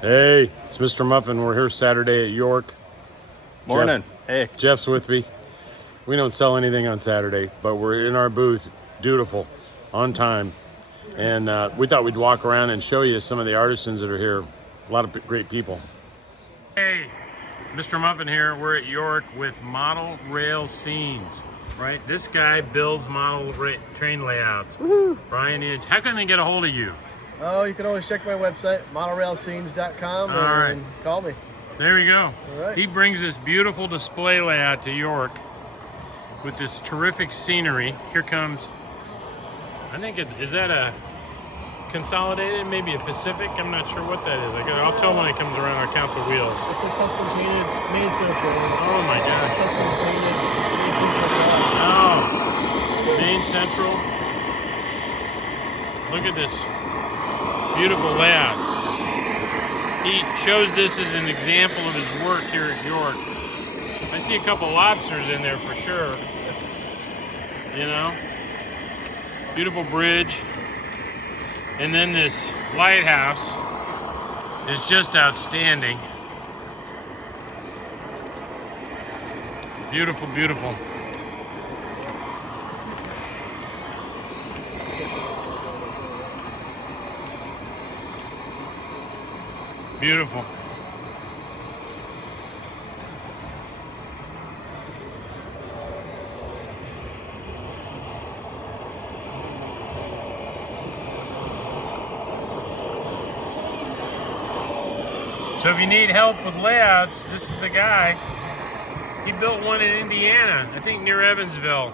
Hey, it's Mr. Muffin. We're here Saturday at York. Morning. Hey. Jeff's with me. We don't sell anything on Saturday, but we're in our booth, dutiful, on time. And we thought we'd walk around and show you some of the artisans that are here. A lot of great people. Hey, Mr. Muffin here. We're at York with Model Rail Scenes, right? This guy builds train layouts. Woohoo! Brian Inch. How can they get a hold of you? Oh, you can always check my website, modelrailscenes.com, and call me. There we go. All right. He brings this beautiful display layout to York with this terrific scenery. Here comes, I think is that a Consolidated, maybe a Pacific? I'm not sure what that is. I'll tell when it comes around, I'll count the wheels. It's a custom painted Main Central. Oh my gosh. Custom painted Main Central. Oh, Main Central. Look at this beautiful layout. He shows this as an example of his work here at York. I see a couple lobsters in there for sure. You know? Beautiful bridge. And then this lighthouse is just outstanding. Beautiful, beautiful. Beautiful. So if you need help with layouts, this is the guy. He built one in Indiana, I think near Evansville,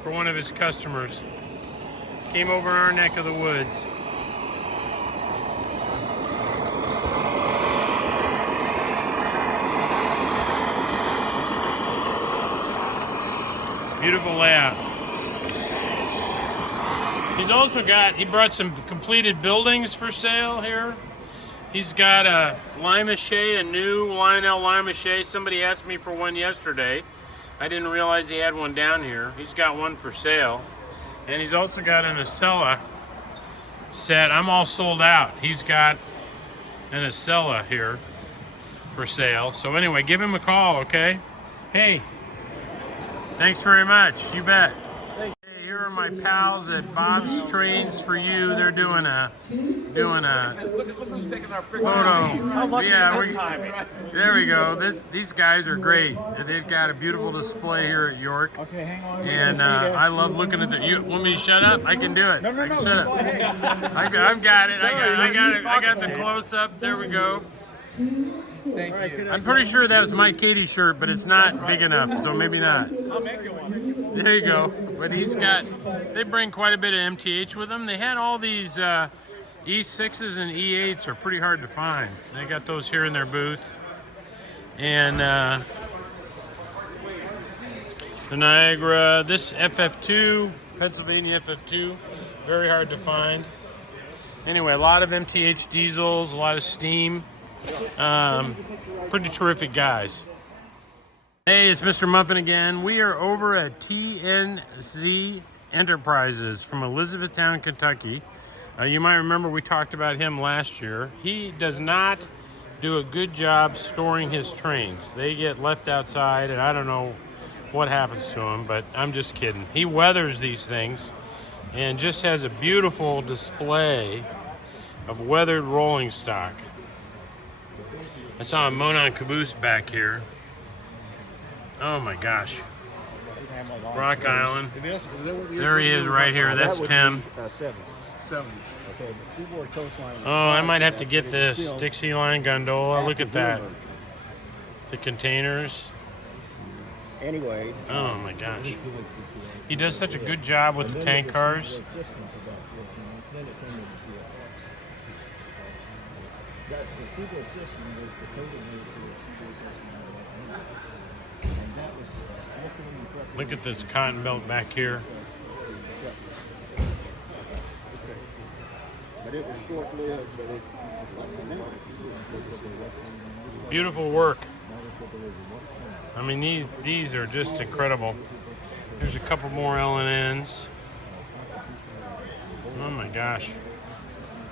for one of his customers. Came over in our neck of the woods. Beautiful layout. He's also he brought some completed buildings for sale here. He's got a a new Lionel Limache. Somebody asked me for one yesterday. I didn't realize he had one down here. He's got one for sale. And he's also got an Acela set. I'm all sold out. He's got an Acela here for sale. So anyway, give him a call, okay? Hey, thanks very much. You bet. Hey, here are my pals at Bob's Trains for You. They're doing a photo. Yeah, there we go. These guys are great. They've got a beautiful display here at York. Okay, hang on. And I love looking at You want me to shut up? I can do it. No. Shut up. I've got it. I got it. I got the close up. There we go. Thank you. I'm pretty sure that was Mike Katie's shirt, but it's not big enough, so maybe not. I'll make you one. There you go. But they bring quite a bit of MTH with them. They had all these E6s and E8s are pretty hard to find. They got those here in their booth. And the Niagara, this FF2, Pennsylvania FF2, very hard to find. Anyway, a lot of MTH diesels, a lot of steam. Pretty terrific guys. Hey, it's Mr. Muffin again. We are over at TNZ Enterprises from Elizabethtown, Kentucky. You might remember we talked about him last year. He does not do a good job storing his trains. They get left outside, and I don't know what happens to them, but I'm just kidding. He weathers these things and just has a beautiful display of weathered rolling stock. I saw a Monon caboose back here. Oh my gosh. Rock Island. There he is right here. That's Tim. 70s. Okay, but Seaboard Coastline. Oh, I might have to get this Dixie Line gondola. Look at that. The containers. Anyway. Oh my gosh. He does such a good job with the tank cars. The Seaboard system was the code name to the Seaboard Coastline, and that was Look at this cotton belt back here. but it was short-lived, but it Beautiful work. I mean, these are just incredible. There's a couple more L&Ns. Oh my gosh.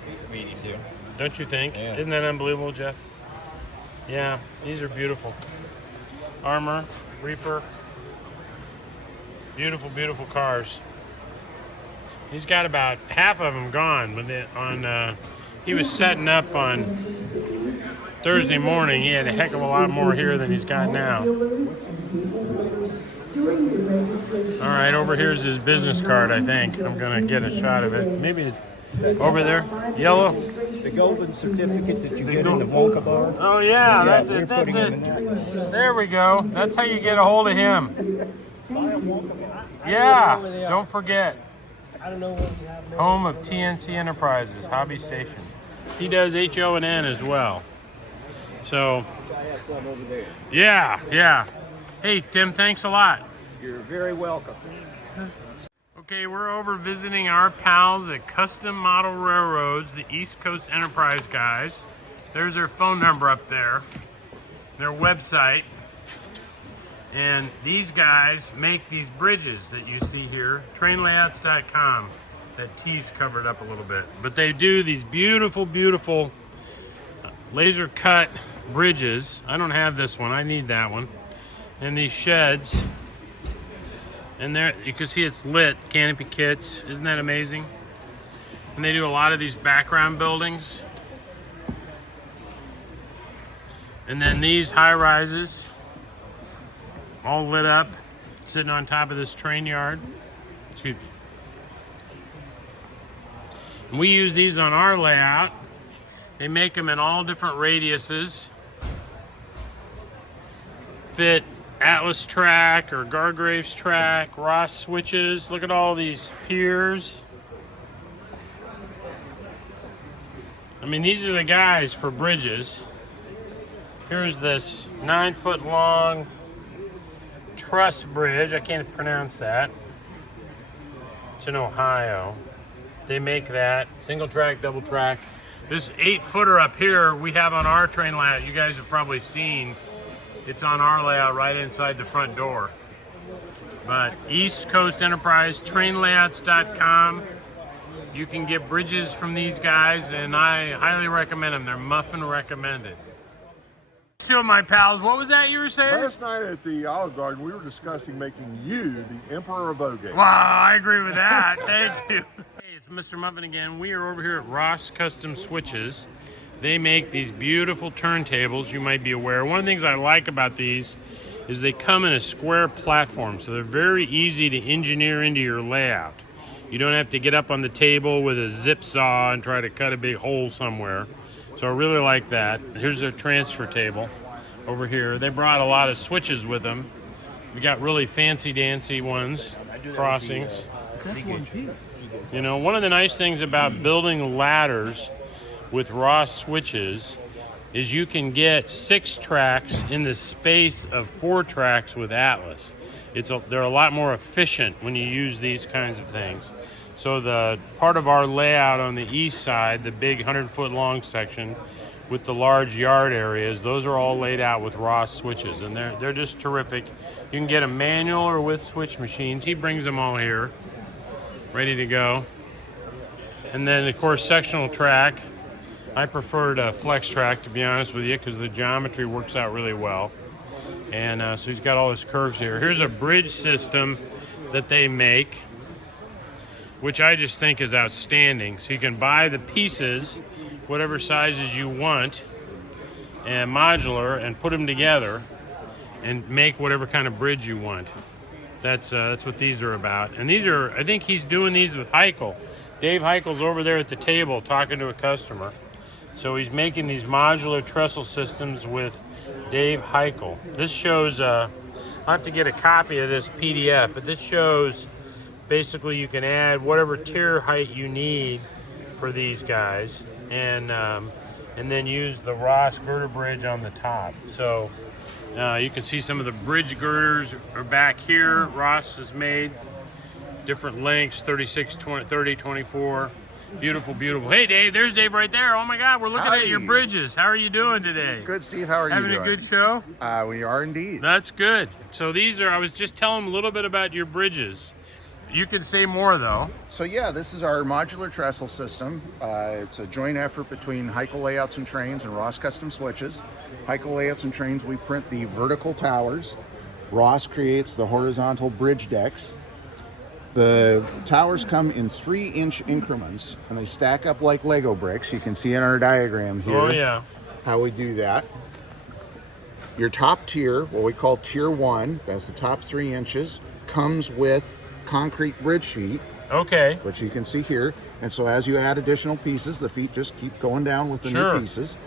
It's graffiti too. don't you think? Yeah. Isn't that unbelievable, Jeff? Yeah, these are beautiful. Armor, reefer, beautiful, beautiful cars. He's got about half of them gone. He was setting up on Thursday morning. He had a heck of a lot more here than he's got now. All right, over here's his business card, I think. I'm going to get a shot of it. Maybe it's over there. Yellow. The golden certificates that you get in the Wonka bar. Oh, yeah, that's we're it. That's putting it. them in that. There we go. That's how you get a hold of him. Yeah, don't forget. I don't know what you have. Home of TNC Enterprises, Hobby Station. He does HO&N as well. So, I have some over there. yeah. Hey, Tim, thanks a lot. You're very welcome. Okay, we're over visiting our pals at Custom Model Railroads, the East Coast Enterprise guys. There's their phone number up there, their website. And these guys make these bridges that you see here, trainlayouts.com. That T's covered up a little bit. But they do these beautiful, beautiful laser cut bridges. I don't have this one, I need that one. And these sheds. And there, you can see it's lit, canopy kits. Isn't that amazing? And they do a lot of these background buildings. And then these high rises, all lit up, sitting on top of this train yard. Excuse me. And we use these on our layout. They make them in all different radiuses. Fit Atlas track or Gargraves track, Ross switches. Look at all these piers. I mean, these are the guys for bridges. Here's this 9-foot long truss bridge. I can't pronounce that. It's in Ohio. They make that. Single track, double track. This 8-footer up here we have on our train layout. You guys have probably seen. It's on our layout right inside the front door. But East Coast Enterprise, trainlayouts.com. You can get bridges from these guys, and I highly recommend them. They're Muffin recommended. Still, my pals, what was that you were saying? Last night at the Olive Garden, we were discussing making you the Emperor of Ogate. Wow, I agree with that. Thank you. Hey, it's Mr. Muffin again. We are over here at Ross Custom Switches. They make these beautiful turntables, you might be aware. One of the things I like about these is they come in a square platform, so they're very easy to engineer into your layout. You don't have to get up on the table with a zip saw and try to cut a big hole somewhere. So I really like that. Here's their transfer table over here. They brought a lot of switches with them. We got really fancy-dancy ones, crossings. You know, one of the nice things about building ladders with Ross switches is you can get 6 tracks in the space of 4 tracks with Atlas. They're a lot more efficient when you use these kinds of things. So the part of our layout on the east side, the big 100-foot long section with the large yard areas, those are all laid out with Ross switches, and they're just terrific. You can get a manual or with switch machines. He brings them all here, ready to go. And then, of course, sectional track. I preferred a flex track, to be honest with you, because the geometry works out really well. And so he's got all his curves here. Here's a bridge system that they make, which I just think is outstanding. So you can buy the pieces, whatever sizes you want, and modular, and put them together and make whatever kind of bridge you want. That's what these are about. And these are, I think he's doing these with Heichel. Dave Heichel's over there at the table talking to a customer. So he's making these modular trestle systems with Dave Heichel. This shows, I'll have to get a copy of this PDF, but this shows basically you can add whatever tier height you need for these guys, and then use the Ross girder bridge on the top. So you can see some of the bridge girders are back here. Ross has made different lengths, 36, 20, 30, 24. Beautiful, beautiful. Hey, Dave, there's Dave right there. Oh, my God, we're looking at your bridges. How are you doing today? Good, Steve. How are you doing? Having a good show? We are indeed. That's good. So these are, I was just telling them a little bit about your bridges. You can say more though. So yeah, this is our modular trestle system. It's a joint effort between Heikel Layouts and Trains and Ross Custom Switches. Heikel Layouts and Trains, we print the vertical towers. Ross creates the horizontal bridge decks. The towers come in 3-inch increments and they stack up like Lego bricks. You can see in our diagram here Oh yeah. how we do that. Your top tier, what we call tier 1, that's the top 3 inches, comes with concrete bridge feet, Okay. which you can see here. And so as you add additional pieces, the feet just keep going down with the Sure. new pieces.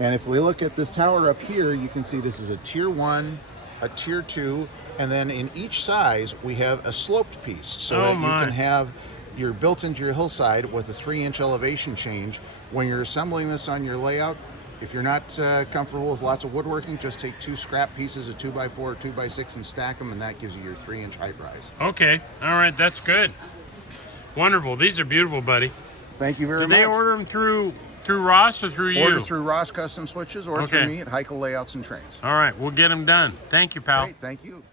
And if we look at this tower up here, you can see this is a tier 1, a tier 2, and then in each size we have a sloped piece so Oh that my. you can have your built into your hillside with a 3-inch elevation change. When you're assembling this on your layout, if you're not comfortable with lots of woodworking, just take 2 scrap pieces of 2x4 or 2x6 and stack them, and that gives you your 3-inch height rise. Okay. All right. That's good. Wonderful. These are beautiful, buddy. Thank you very Did much. they order them through Ross or through you? Order through Ross Custom Switches or Okay. through me at Heikel Layouts and Trains. All right. We'll get them done. Thank you, pal. Great, thank you.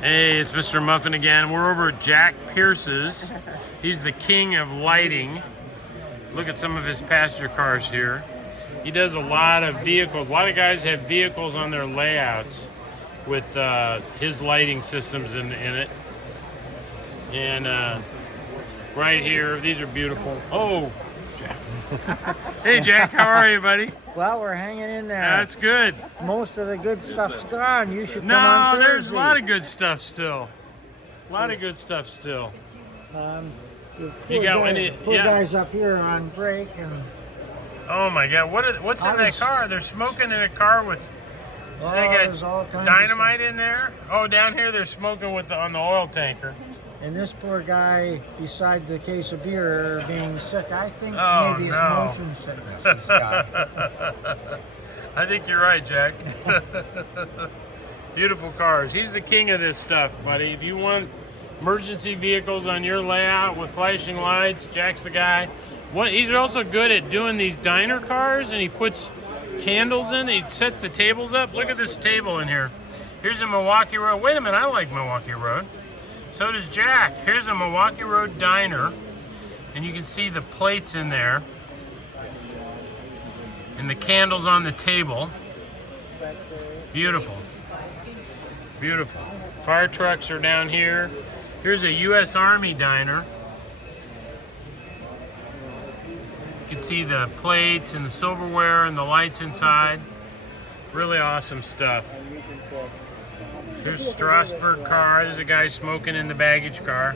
Hey, it's Mr. Muffin again. We're over at Jack Pierce's. He's the king of lighting. Look at some of his passenger cars here. He does a lot of vehicles. A lot of guys have vehicles on their layouts with his lighting systems in it. And right here, these are beautiful. Oh, Jack. Hey, Jack, how are you, buddy? Well, we're hanging in there. That's good. Most of the good stuff's gone. You should come No, on Thursday. there's a lot of good stuff still. A lot of good stuff still. The You got any? poor Yeah. guys up here are on break, and Oh my God! What's in that car? They're smoking in a car with. They there's all got kinds dynamite in there. Oh, down here they're smoking on the oil tanker. of stuff. And this poor guy, beside the case of beer, being sick. I think Oh, maybe it's no. motion sickness. This guy. I think you're right, Jack. Beautiful cars. He's the king of this stuff, buddy. If you want emergency vehicles on your layout with flashing lights, Jack's the guy. He's also good at doing these diner cars, and he puts candles in. He sets the tables up. Look at this table in here. Here's a Milwaukee Road. Wait a minute, I like Milwaukee Road. So does Jack. Here's a Milwaukee Road diner, and you can see the plates in there, and the candles on the table. Beautiful. Beautiful. Fire trucks are down here. Here's a U.S. Army diner. You can see the plates and the silverware and the lights inside. Really awesome stuff. Here's Strasbourg car. There's a guy smoking in the baggage car.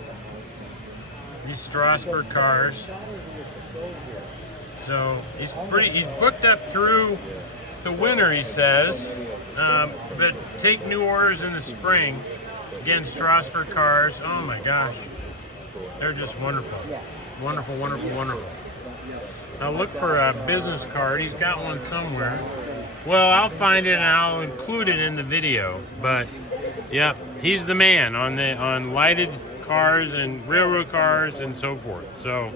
These Strasbourg cars. So he's booked up through the winter, he says. But take new orders in the spring. Again, Strasbourg cars. Oh my gosh. They're just wonderful. Wonderful, wonderful, wonderful. Now look for a business card. He's got one somewhere. Well, I'll find it and I'll include it in the video. But yep, he's the man on lighted cars and railroad cars and so forth. So,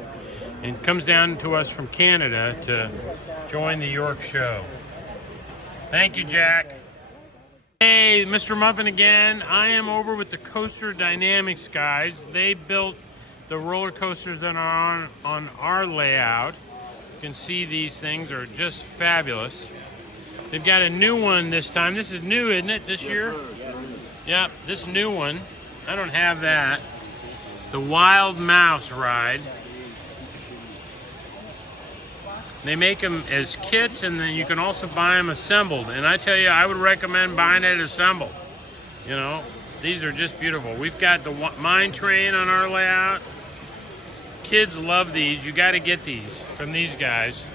and it comes down to us from Canada to join the York show. Thank you, Jack. Hey, Mr. Muffin again. I am over with the Coaster Dynamics guys. They built the roller coasters that are on our layout. You can see these things are just fabulous. They've got a new one this time. This is new, isn't it, this year? Yep, this new one. I don't have that. The Wild Mouse ride. They make them as kits, and then you can also buy them assembled. And I tell you, I would recommend buying it assembled. You know, these are just beautiful. We've got the mine train on our layout. Kids love these. You got to get these from these guys.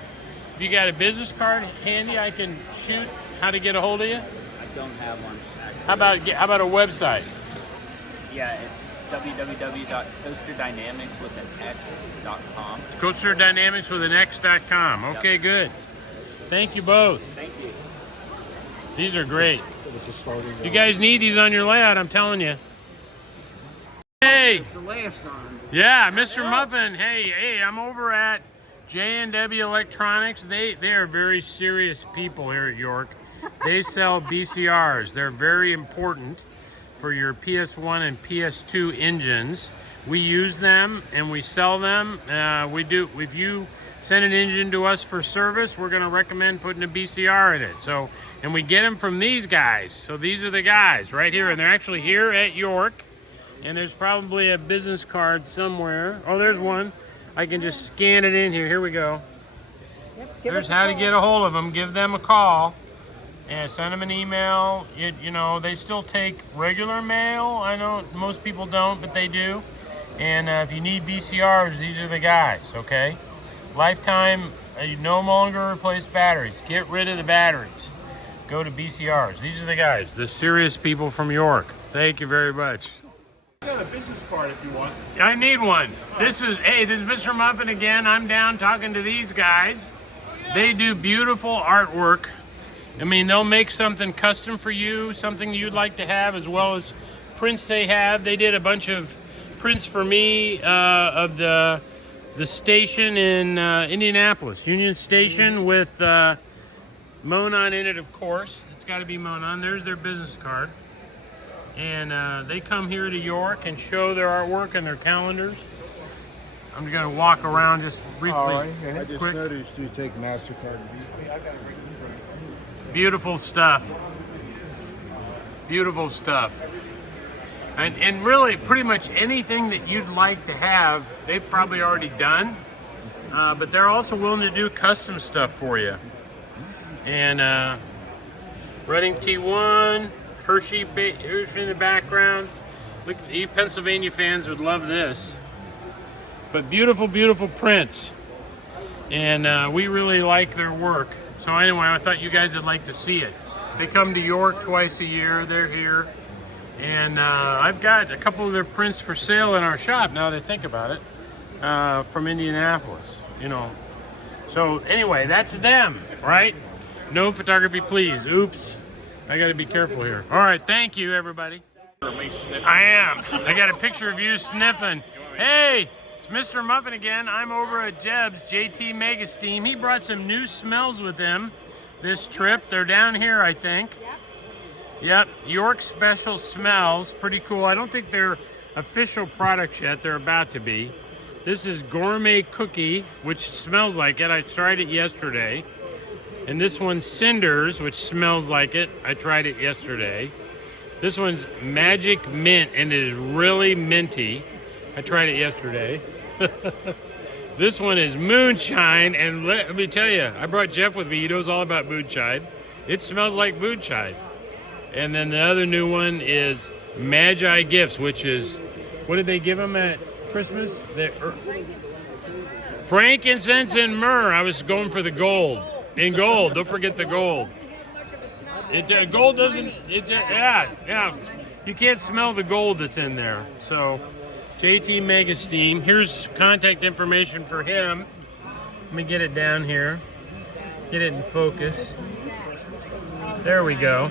If you got a business card handy, I can shoot how to get a hold of you. I don't have one. How about a website? Yeah, it's www.coasterdynamicswithanx.com. CoasterDynamicsWithAnX.com. Okay, good. Thank you both. Thank you. These are great. You guys need these on your layout, I'm telling you. Hey. It's the last on. Yeah, Mr. Muffin. Hey, I'm over at J&W Electronics. They are very serious people here at York. They sell VCRs. They're very important for your PS1 and PS2 engines. We use them and we sell them. If you send an engine to us for service, we're going to recommend putting a BCR in it. So, and we get them from these guys. So these are the guys right here, and they're actually here at York. And there's probably a business card somewhere. Oh, there's one. I can just scan it in here. Here we go. There's how to get a hold of them. Give them a call and send them an email. You know, they still take regular mail. I know most people don't, but they do. And if you need BCRs, these are the guys, okay? Lifetime, you no longer replace batteries. Get rid of the batteries. Go to BCRs. These are the guys, the serious people from York. Thank you very much. I got a business card if you want. I need one. This is Mr. Muffin again. I'm down talking to these guys. They do beautiful artwork. I mean, they'll make something custom for you, something you'd like to have, as well as prints they have. They did a bunch of prints for me of the station in Indianapolis, Union Station, with Monon in it, of course. It's got to be Monon. There's their business card. And they come here to York and show their artwork and their calendars. I'm just going to walk around just briefly. All right. I just Quick. noticed you take MasterCard. Beautiful stuff. Beautiful stuff. And really, pretty much anything that you'd like to have, they've probably already done. But they're also willing to do custom stuff for you. And Reading T1, Hershey in the background. Look, you Pennsylvania fans would love this. But beautiful, beautiful prints. And we really like their work. So anyway, I thought you guys would like to see it. They come to York twice a year. They're here. And I've got a couple of their prints for sale in our shop, now that I think about it, from Indianapolis, you know. So anyway, that's them, right? No photography, please. Oops. I got to be careful here. All right, thank you, everybody. I am. I got a picture of you sniffing. Hey, it's Mr. Muffin again. I'm over at Jeb's, JT Mega Steam. He brought some new smells with him this trip. They're down here, I think. Yep, York Special Smells. Pretty cool. I don't think they're official products yet. They're about to be. This is Gourmet Cookie, which smells like it. I tried it yesterday. And this one's Cinders, which smells like it. I tried it yesterday. This one's Magic Mint, and it is really minty. I tried it yesterday. This one is Moonshine, and let me tell you, I brought Jeff with me. He knows all about moonshine. It smells like moonshine. And then the other new one is Magi Gifts, which is, what did they give them at Christmas? Frankincense and myrrh. I was going for the gold. In gold, don't forget the gold. Gold doesn't, yeah. You can't smell the gold that's in there. So, JT Mega Steam. Here's contact information for him. Let me get it down here. Get it in focus. There we go.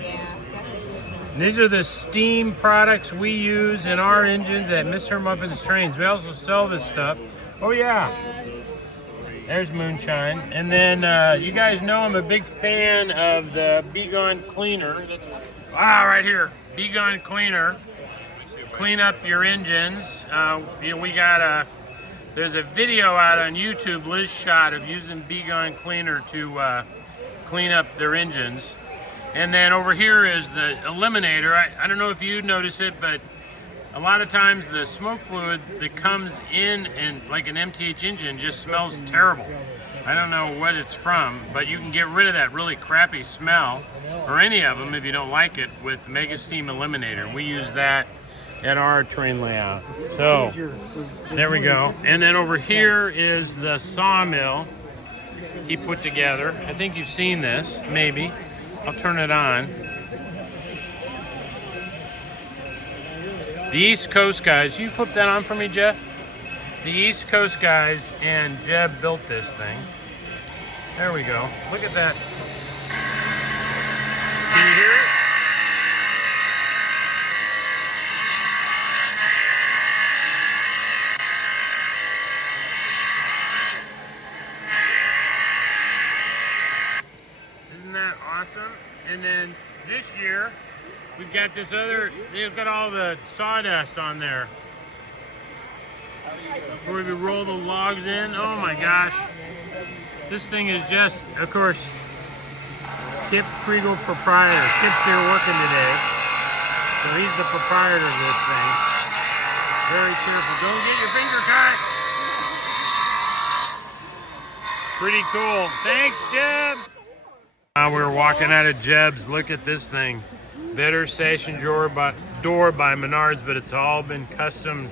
These are the steam products we use in our engines at Mr. Muffin's Trains. We also sell this stuff. Oh yeah. There's Moonshine. And then you guys know I'm a big fan of the Be Gone Cleaner. Right here. Be Gone Cleaner. Clean up your engines. We got there's a video out on YouTube Liz shot of using Be Gone Cleaner to clean up their engines. And then over here is the eliminator. I don't know if you notice it, but a lot of times the smoke fluid that comes in like an MTH engine just smells terrible. I don't know what it's from, but you can get rid of that really crappy smell, or any of them if you don't like it, with Mega Steam Eliminator. We use that at our train layout. So there we go. And then over here is the sawmill he put together. I think you've seen this, maybe. I'll turn it on. The East Coast guys, you flip that on for me, Jeff? The East Coast guys and Jeb built this thing. There we go. Look at that. Can you hear it? Isn't that awesome? And then this year, We've got this other, they've got all the sawdust on there. Before we roll the logs in, oh my gosh. This thing is just, of course, Kip Kriegel proprietor. Kip's here working today. So he's the proprietor of this thing. Very careful. Don't get your finger cut. Pretty cool. Thanks, Jeb. Now we're walking out of Jeb's. Look at this thing. Better station door by Menards, but it's all been custom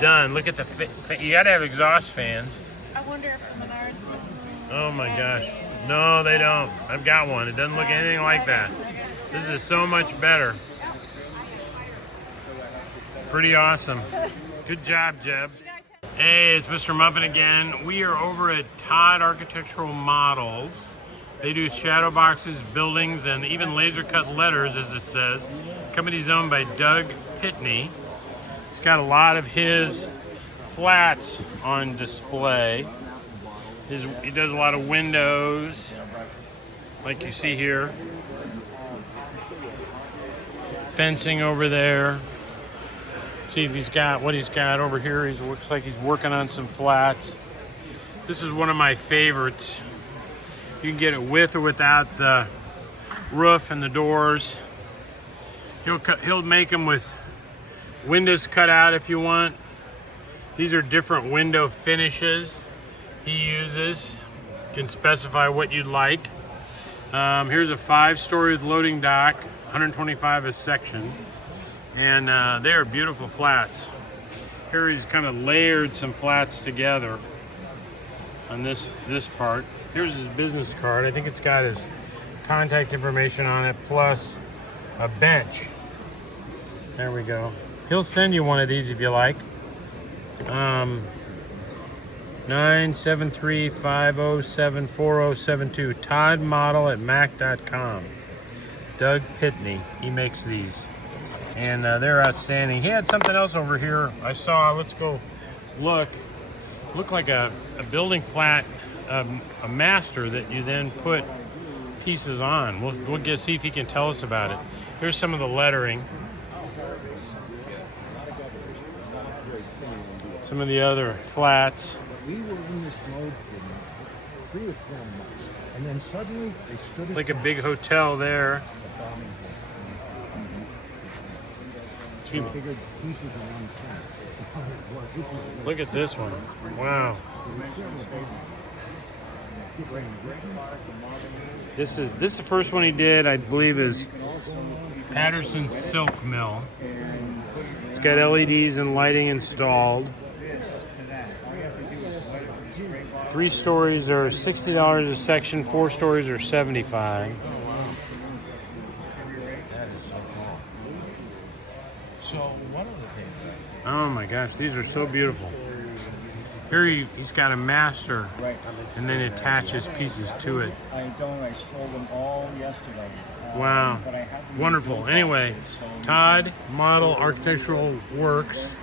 done. Look at the, you gotta have exhaust fans. I wonder if Menards was. Oh my gosh. No, they don't. I've got one. It doesn't look anything like that. This is so much better. Pretty awesome. Good job, Jeb. Hey, it's Mr. Muffin again. We are over at Todd Architectural Models. They do shadow boxes, buildings, and even laser cut letters, as it says. Company's owned by Doug Pitney. He's got a lot of his flats on display. He does a lot of windows, like you see here. Fencing over there. See if he's got what he's got over here. He looks like he's working on some flats. This is one of my favorites. You can get it with or without the roof and the doors. He'll make them with windows cut out if you want. These are different window finishes he uses. You can specify what you'd like. Here's a 5-story with loading dock, 125 a section. And they are beautiful flats. Here he's kind of layered some flats together on this part. Here's his business card. I think it's got his contact information on it, plus a bench. There we go. He'll send you one of these if you like. 973-507-4072. Todd Model at Mac.com. Doug Pitney. He makes these. And they're outstanding. He had something else over here I saw. Let's go look. Looked like a building flat, a master that you then put pieces on. We'll see if he can tell us about it. Here's some of the lettering. Some of the other flats. We were in this mode for 3 or 4 months, and then suddenly they stood us Like a big hotel there. Excuse me. figured pieces around town. Look at this one. Wow. This is the first one he did, I believe, is Patterson Silk Mill. It's got LEDs and lighting installed. 3 stories are $60 a section, 4 stories are $75. That is so cool. So one of the things Oh my gosh, these are so beautiful. Here he's got a master, and then attaches pieces to it. I sold them all yesterday. Wow, But I have them in wonderful. boxes, Anyway, so Todd Model Architectural Works,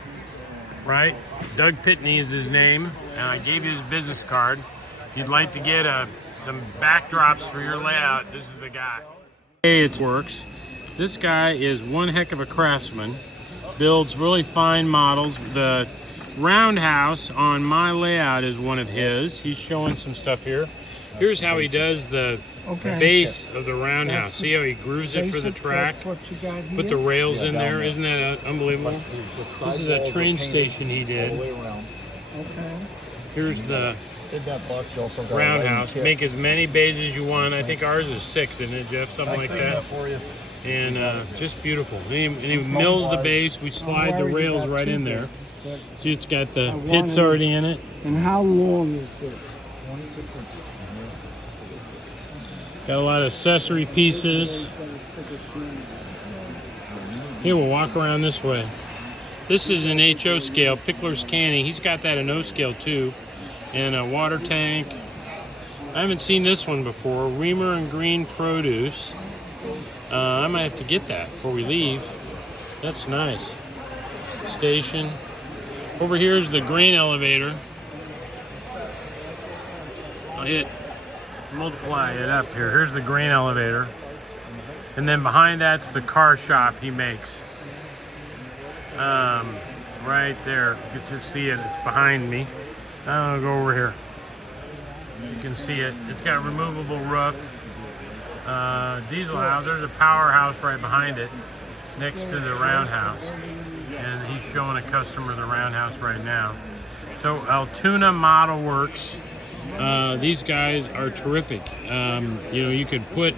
right? Doug Pitney is his name, and I gave you his business card. If you'd like to get some backdrops for your layout, this is the guy. Hey, it works. This guy is one heck of a craftsman. Builds really fine models. The roundhouse on my layout is one of his. He's showing some stuff here. Here's how he does the base of the roundhouse. See how he grooves it for the track? Put the rails in there. Isn't that unbelievable? This is a train station he did. Here's the roundhouse. Make as many bays as you want. I think ours is 6, isn't it, Jeff? Something like that. And just beautiful. And he mills the base. We slide the rails right in there. See, it's got the pits already in it. And how long is this? 26 inches. Got a lot of accessory pieces. Here, we'll walk around this way. This is an HO scale, Pickler's Canning. He's got that in O scale too. And a water tank. I haven't seen this one before. Reamer and Green Produce. I might have to get that before we leave. That's nice. Station. Over here is the grain elevator. I'll multiply it up here. Here's the grain elevator. And then behind that's the car shop he makes. Right there. You can just see it. It's behind me. I'll go over here. You can see it. It's got removable roof. Diesel house. There's a powerhouse right behind it, next to the roundhouse. And he's showing a customer the roundhouse right now. So Altoona Model Works. These guys are terrific. You know, you could put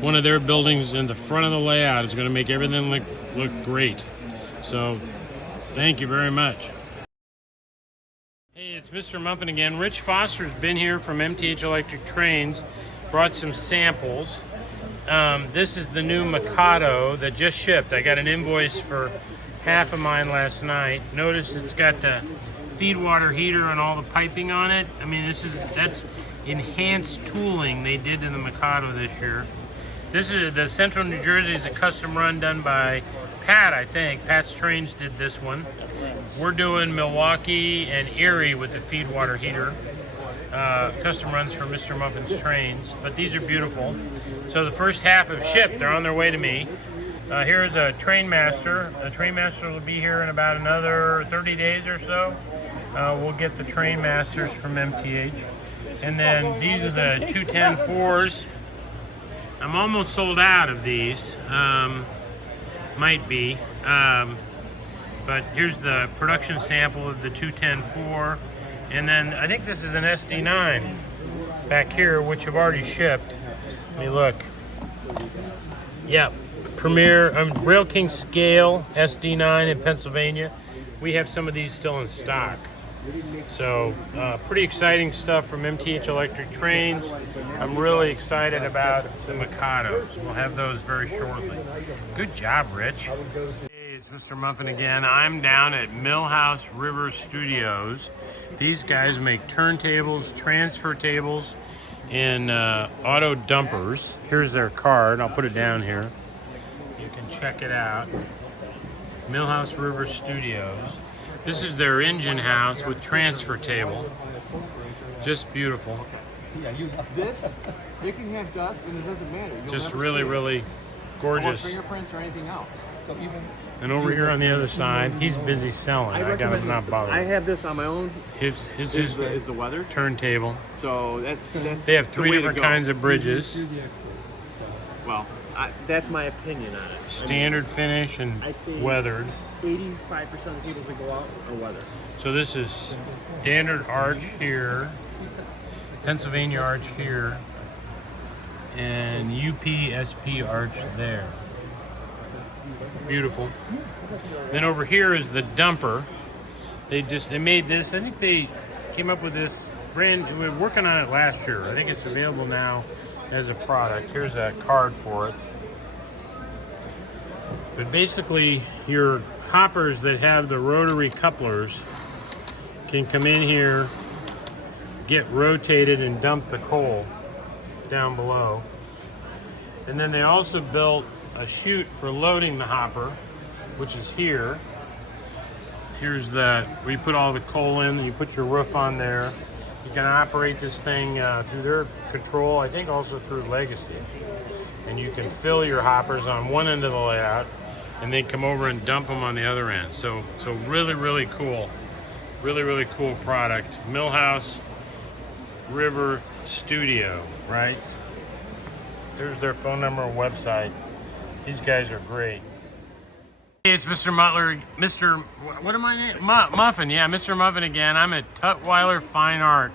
one of their buildings in the front of the layout. It's going to make everything look great. So thank you very much. Hey, it's Mr. Muffin again. Rich Foster's been here from MTH Electric Trains, brought some samples. This is the new Mikado that just shipped. I got an invoice for half of mine last night. Notice it's got the feed water heater and all the piping on it. I mean, that's enhanced tooling they did in the Mikado this year. This is the Central New Jersey is a custom run done by Pat, I think. Pat's Trains did this one. We're doing Milwaukee and Erie with the feed water heater. Custom runs for Mr. Muffin's Trains, but these are beautiful. So the first half have shipped. They're on their way to me. Here's a Trainmaster. The Trainmaster will be here in about another 30 days or so. We'll get the Trainmasters from MTH. And then these are the 210-4s. I'm almost sold out of these. Might be. But here's the production sample of the 210-4. And then I think this is an SD9 back here, which have already shipped. Let me look. Yep. Premier Rail King Scale SD9 in Pennsylvania. We have some of these still in stock. So pretty exciting stuff from MTH Electric Trains. I'm really excited about the Mikados. We'll have those very shortly. Good job, Rich. Hey, it's Mr. Muffin again. I'm down at Millhouse River Studios. These guys make turntables, transfer tables, and auto dumpers. Here's their card. I'll put it down here. You can check it out. Millhouse River Studios. This is their engine house with transfer table. Just beautiful. Yeah, this, you can have dust and it doesn't matter. Just really, really gorgeous. Or fingerprints or anything else. So even. And over here on the other side, he's busy selling. I gotta not bother. I have this on my own. His is the weather turntable. So that's. They have three different kinds of bridges. Well, that's my opinion on it. Standard finish and weathered. 85% of the tables that go out are weathered. So this is standard arch here, Pennsylvania arch here, and UPSP arch there. Beautiful. Then over here is the dumper. They made this. I think they came up with this brand. We were working on it last year. I think it's available now as a product. Here's a card for it. But basically, your hoppers that have the rotary couplers can come in here, get rotated, and dump the coal down below. And then they also built a chute for loading the hopper, which is here. Here's where you put all the coal in, and you put your roof on there. You can operate this thing through their control, I think also through Legacy. And you can fill your hoppers on one end of the layout, and then come over and dump them on the other end. So really, really cool. Really, really cool product. Millhouse River Studio, right? Here's their phone number and website. These guys are great. Hey, it's Mr. Mutler, what am I name? Muffin, yeah, Mr. Muffin again. I'm at Tutwiler Fine Art.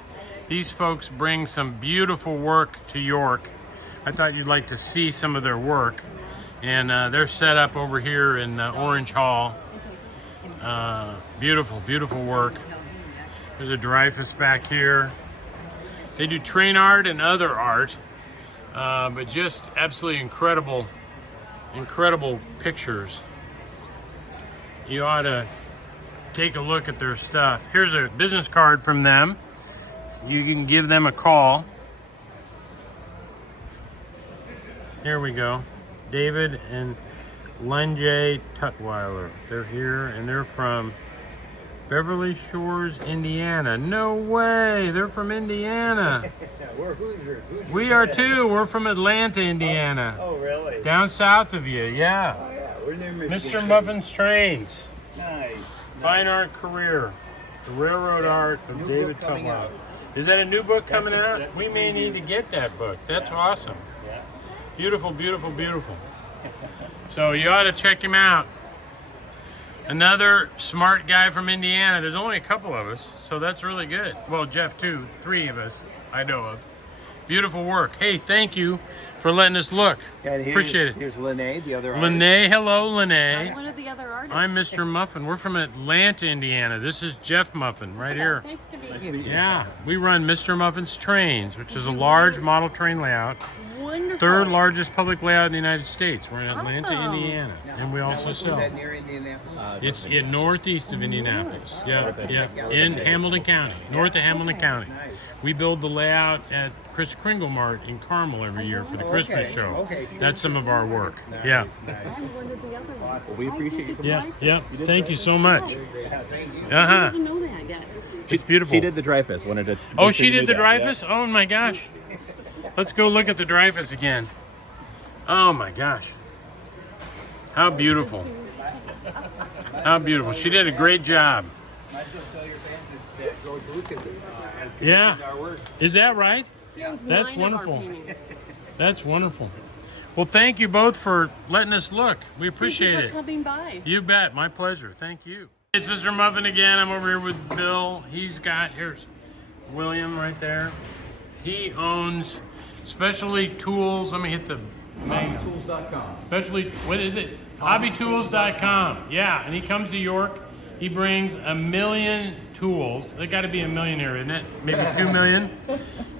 These folks bring some beautiful work to York. I thought you'd like to see some of their work. And they're set up over here in Orange Hall. Beautiful, beautiful work. There's a Dreyfus back here. They do train art and other art, but just absolutely incredible, incredible pictures. You ought to take a look at their stuff. Here's a business card from them. You can give them a call. Here we go. David and Lenjay Tutwiler. They're here, and they're from Beverly Shores, Indiana. No way, they're from Indiana. We're Hoosiers. We are too. We're from Atlanta, Indiana. Oh, really? Down south of you, yeah. Oh, yeah. We're near Michigan. Mr. Muffins Trains. Nice. Fine art career. The railroad art of David book coming Tubman. out. Is that a new book coming out? that's We a may preview. need to get that book. That's awesome. Yeah. Beautiful, beautiful, beautiful. So you ought to check him out. Another smart guy from Indiana. There's only a couple of us, so that's really good. Well, Jeff too. 3 of us I know of. Beautiful work. Hey, thank you for letting us look. And here's, Appreciate it. Here's Lene, the other artist. Lene, hello, Lene. One of the other artists. I'm Mr. Muffin. We're from Atlanta, Indiana. This is Jeff Muffin right here. Nice to meet you. Yeah, we run Mr. Muffin's Trains, which is a large model train layout. Wonderful. 3rd largest public layout in the United States. We're in Atlanta, Awesome. Indiana, and we also Is sell. that near Indianapolis? It's in northeast of Indianapolis. Yeah, in Hamilton County, north of Hamilton County. We build the layout at Chris Kringle Mart in Carmel every year for the Christmas show. Okay. That's some of our work. Yeah, I'm one of the other ones. Well, we appreciate you. yeah. Thank you so much. I Uh-huh. didn't know that yet. It's beautiful. She did the Dreyfus. Wanted to. Oh, make sure she you did knew the that, Dreyfus? Oh my gosh. Let's go look at the Dreyfus again. Oh my gosh. How beautiful. How beautiful. She did a great job. Might just tell your fans that George Lucas has Yeah. our work. Is that right? Owns That's 9 of our wonderful. paintings. That's wonderful. Well, thank you both for letting us look. We appreciate Thank you it. for coming by. You bet. My pleasure. Thank you. It's Mr. Muffin again. I'm over here with Bill. Here's William right there. He owns Specialty Tools. Let me hit the name. Hobbytools.com. Specialty, what is it? Hobbytools.com. Yeah, and he comes to York. He brings 1 million tools. There got to be a million here, isn't it? Maybe 2 million.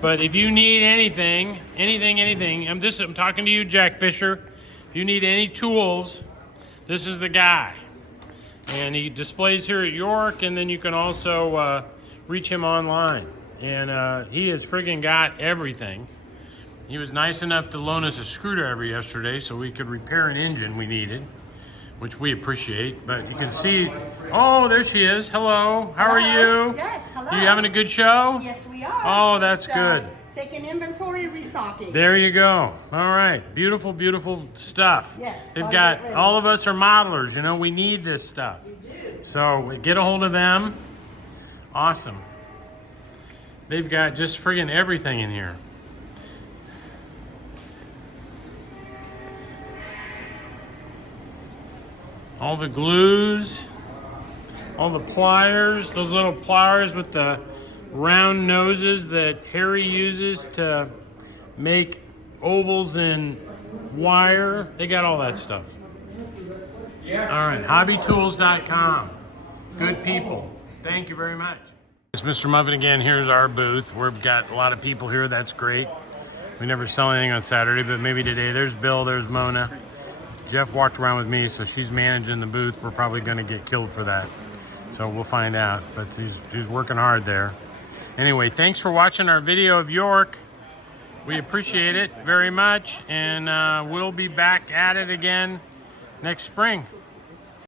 But if you need anything, I'm talking to you, Jack Fisher. If you need any tools, this is the guy. And he displays here at York, and then you can also reach him online. And he has friggin' got everything. He was nice enough to loan us a screwdriver yesterday so we could repair an engine we needed, which we appreciate. But you can see, oh, there she is. Hello, how are you? Yes, hello. You having a good show? Yes, we are. Oh, that's Just, good. Taking inventory, restocking. There you go. All right, beautiful, beautiful stuff. Yes, They've gotta got, get ready. all of us are modelers, you know, we need this stuff. So get a hold of them. Awesome. They've got just friggin' everything in here. All the glues, all the pliers, those little pliers with the round noses that Harry uses to make ovals in wire. They got all that stuff. All right, hobbytools.com. Good people. Thank you very much. It's Mr. Muffin again. Here's our booth. We've got a lot of people here. That's great. We never sell anything on Saturday, but maybe today. There's Bill, there's Mona. Jeff walked around with me, so she's managing the booth. We're probably going to get killed for that. So we'll find out, but she's working hard there. Anyway, thanks for watching our video of York. We appreciate it very much, and we'll be back at it again next spring.